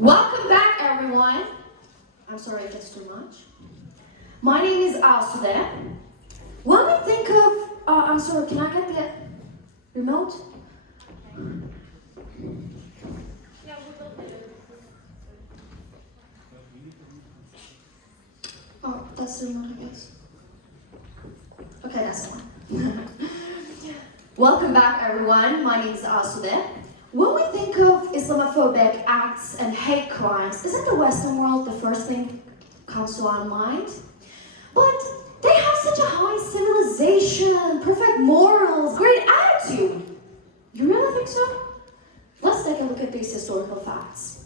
Welcome back, everyone. I'm sorry if it's too much. My name is Asoude. When we think of, I'm sorry, can I get the remote? Oh, that's the remote, I guess. Okay, that's fine. Welcome back, everyone. My name is Asoude. When we think of Islamophobic acts and hate crimes, isn't the Western world the first thing comes to our mind? But they have such a high civilization, perfect morals, great attitude. You really think so? Let's take a look at these historical facts.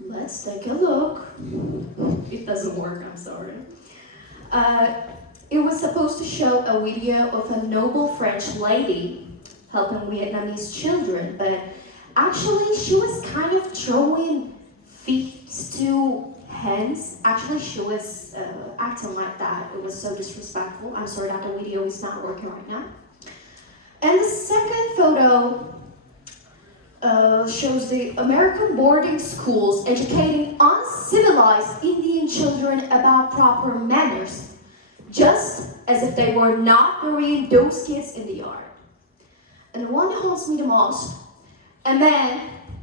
Let's take a look. It doesn't work, I'm sorry. It was supposed to show a video of a noble French lady helping Vietnamese children, but actually she was kind of throwing feet to hands. Actually, she was acting like that. It was so disrespectful. I'm sorry that the video is not working right now. And the second photo shows the American boarding schools educating uncivilized Indian children about proper manners, just as if they were not burying those kids in the yard. And the one that haunts me the most, a man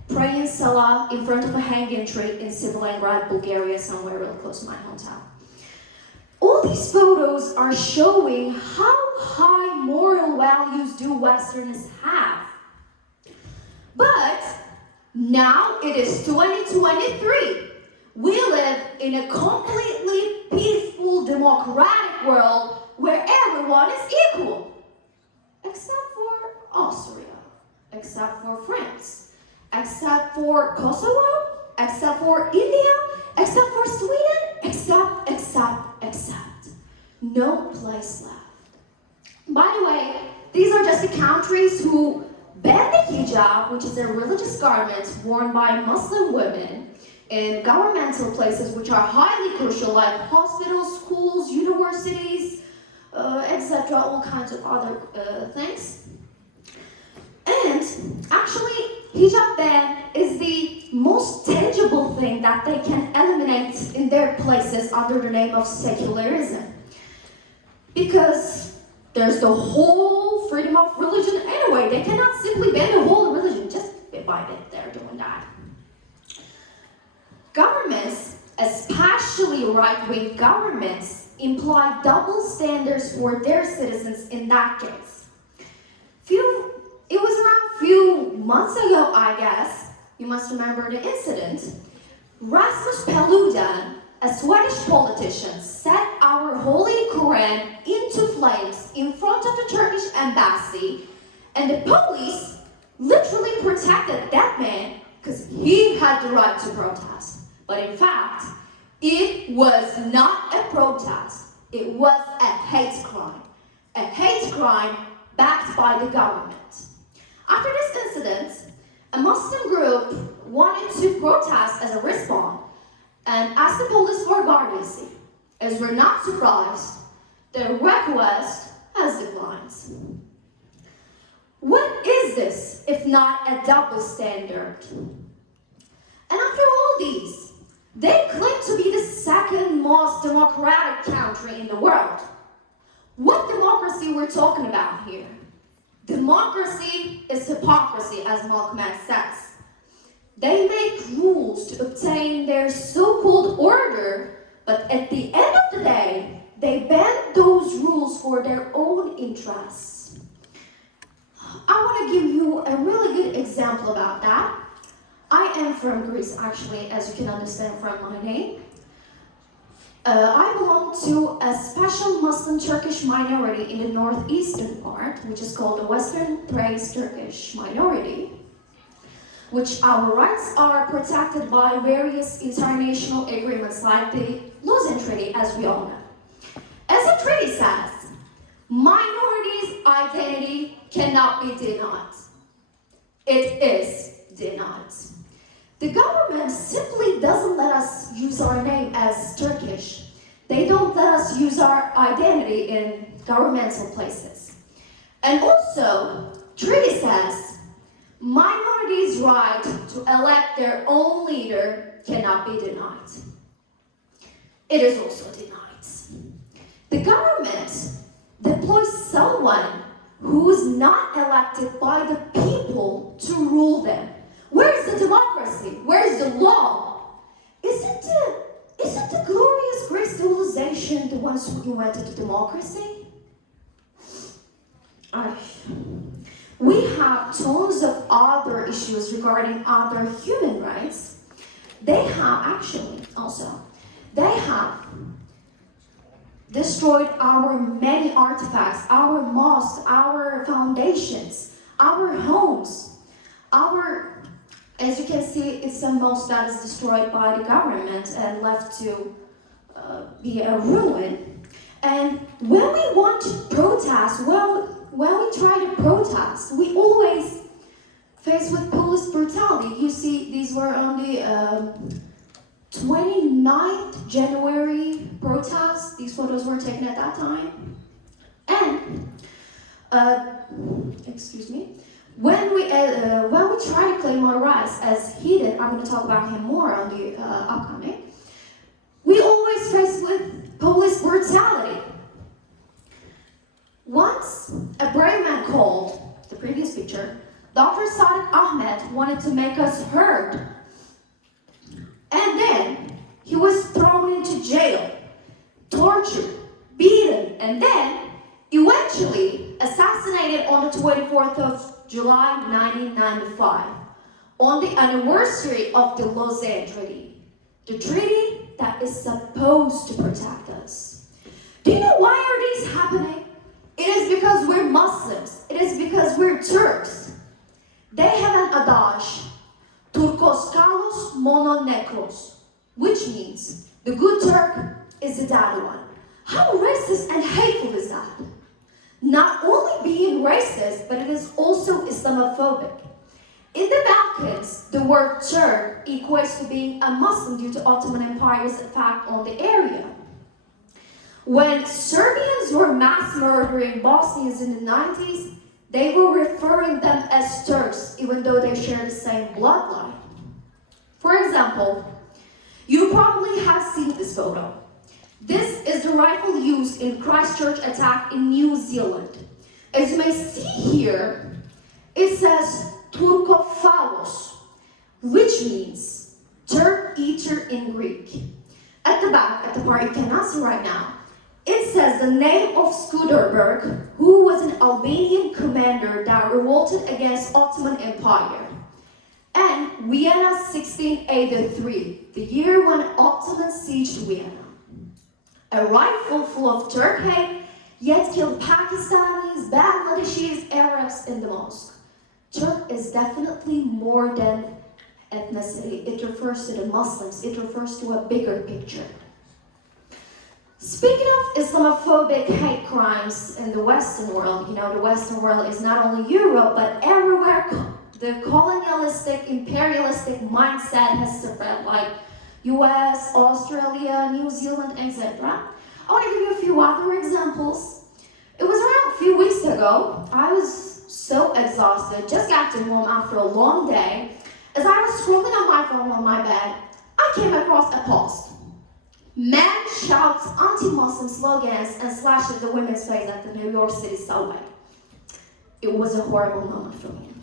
praying Salah in front of a hanging tree in Civilingrad, Bulgaria, somewhere real close to my hometown. All these photos are showing how high moral values do Westerners have. But now it is 2023. We live in a completely peaceful, democratic world where everyone is equal. Except for Austria, except for France, except for Kosovo, except for India, except for Sweden, except. No place left. By the way, these are just the countries who ban the hijab, which is a religious garment worn by Muslim women in governmental places which are highly crucial, like hospitals, schools, universities, etc., all kinds of other things. And actually, hijab ban is the most tangible thing that they can eliminate in their places under the name of secularism. Because there's the whole freedom of religion anyway. They cannot simply ban the whole religion just by that they're doing that. Governments, especially right-wing governments, imply double standards for their citizens in that case. It was around a few months ago, I guess, you must remember the incident. Rasmus Paludan, a Swedish politician, set our Holy Quran into flames in front of the Turkish embassy, and the police literally protected that man because he had the right to protest. But in fact, it was not a protest. It was a hate crime. A hate crime backed by the government. After this incident, a Muslim group wanted to protest as a response and asked the police for guardianship. As we're not surprised, the request has declined. What is this if not a double standard? And after all these, they claim to be the second most democratic country in the world. What democracy we're talking about here? Democracy is hypocrisy, as Malcolm X says. They make rules to obtain their so-called order, but at the end of the day, they bend those rules for their own interests. I want to give you a really good example about that. I am from Greece, actually, as you can understand from my name. I belong to a special Muslim Turkish minority in the northeastern part, which is called the Western Thrace Turkish minority, which our rights are protected by various international agreements like the Lausanne Treaty, as we all know. As the treaty says, minorities' identity cannot be denied. It is denied. The government simply doesn't let us use our name as Turkish. They don't let us use our identity in governmental places. And also, treaty says minorities' right to elect their own leader cannot be denied. It is also denied. The government deploys someone who is not elected by the people to rule them. Where is the democracy? Where is the law? Isn't the glorious great civilization the ones who invented democracy? We have tons of other issues regarding other human rights. They have destroyed our many artifacts, our mosques, our foundations, our homes, as you can see, it's a mosque that is destroyed by the government and left to be a ruin. And when we want to protest, when we try to protest, we always face with police brutality. You see, these were on the 29th January protests. These photos were taken at that time. And, when we try to claim our rights, as he did, I'm going to talk about him more on the upcoming, we always face with police brutality. Once, a brave man called, the previous picture, Dr. Sadiq Ahmed wanted to make us heard. And then, he was thrown into jail, tortured, beaten, and then, eventually, assassinated on the 24th of July 1995, on the anniversary of the Lausanne Treaty, the treaty that is supposed to protect us. Do you know why are these happening? It is because we're Muslims. It is because we're Turks. They have an adage, Turcos kalos monon nekros, which means the good Turk is the dead one. How racist and hateful is that? Not only being racist, but it is also Islamophobic. In the Balkans, the word Turk equates to being a Muslim due to Ottoman Empire's attack on the area. When Serbians were mass murdering Bosnians in the 90s, they were referring them as Turks, even though they share the same bloodline. For example, you probably have seen this photo. This is the rifle used in Christchurch attack in New Zealand. As you may see here, it says Turkophalos, which means Turk eater in Greek. At the back, at the part you cannot see right now, it says the name of Skuderberg, who was an Albanian commander that revolted against Ottoman Empire. And Vienna 1683, the year when Ottoman sieged Vienna. A rifle full of Turk hate, yet killed Pakistanis, Bangladeshis, Arabs in the mosque. Turk is definitely more than ethnicity. It refers to the Muslims. It refers to a bigger picture. Speaking of Islamophobic hate crimes in the Western world, you know, the Western world is not only Europe, but everywhere the colonialistic, imperialistic mindset has spread, like US, Australia, New Zealand, etc. I want to give you a few other examples. It was around a few weeks ago. I was so exhausted, just got to home after a long day. As I was scrolling on my phone on my bed, I came across a post. Man shouts anti-Muslim slogans and slashes the women's face at the New York City subway. It was a horrible moment for me.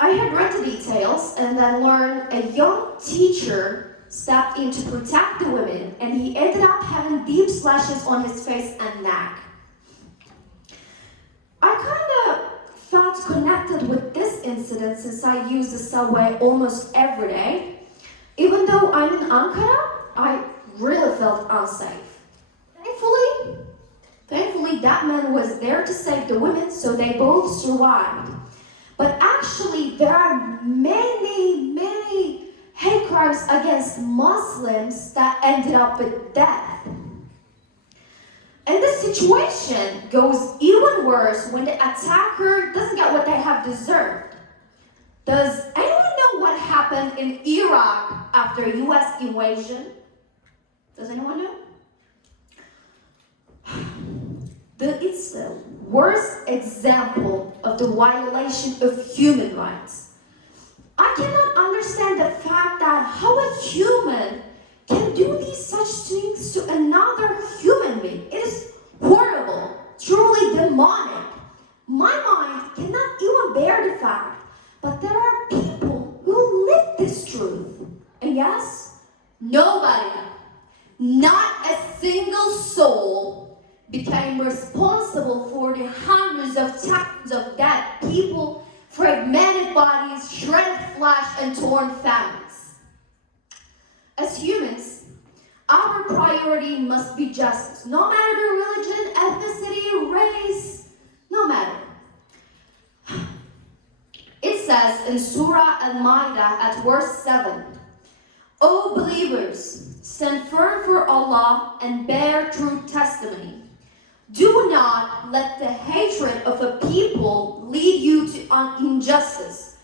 I had read the details and then learned a young teacher stepped in to protect the women, and he ended up having deep slashes on his face and neck. I kind of felt connected with this incident since I use the subway almost every day. Even though I'm in Ankara, I really felt unsafe. Thankfully, that man was there to save the women, so they both survived. But actually, there are many hate crimes against Muslims that ended up with death. And the situation goes even worse when the attacker doesn't get what they have deserved. Does anyone know what happened in Iraq after US invasion? Does anyone know? It's the worst example of the violation of human rights. I cannot understand the fact that how a human can do these such things to another human being. It is horrible, truly demonic. My mind cannot even bear the fact, but there are people who live this truth. And yes, nobody, not a single soul, became responsible for the hundreds of thousands of dead people, fragmented bodies, shredded flesh, and torn families. As humans, our priority must be justice, no matter the religion, ethnicity, race, no matter. It says in Surah Al-Ma'idah at verse 7, O believers, stand firm for Allah and bear true testimony. Do not let the hatred of a people lead you to injustice.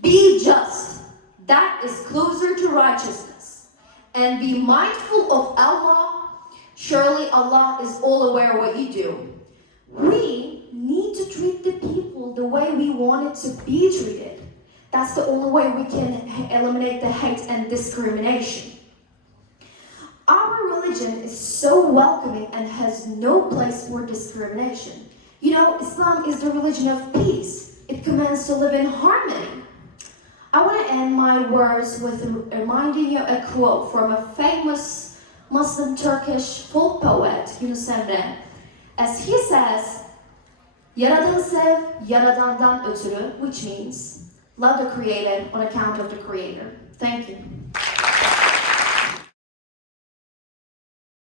Be just. That is closer to righteousness. And be mindful of Allah. Surely Allah is all aware of what you do. We need to treat the people the way we want it to be treated. That's the only way we can eliminate the hate and discrimination. Our religion is so welcoming and has no place for discrimination. You know, Islam is the religion of peace. It commands to live in harmony. I want to end my words with reminding you a quote from a famous Muslim Turkish folk poet, Yunus Emre. As he says, Yaradanı sev, yaradandan ötürü, which means love the created on account of the creator. Thank you.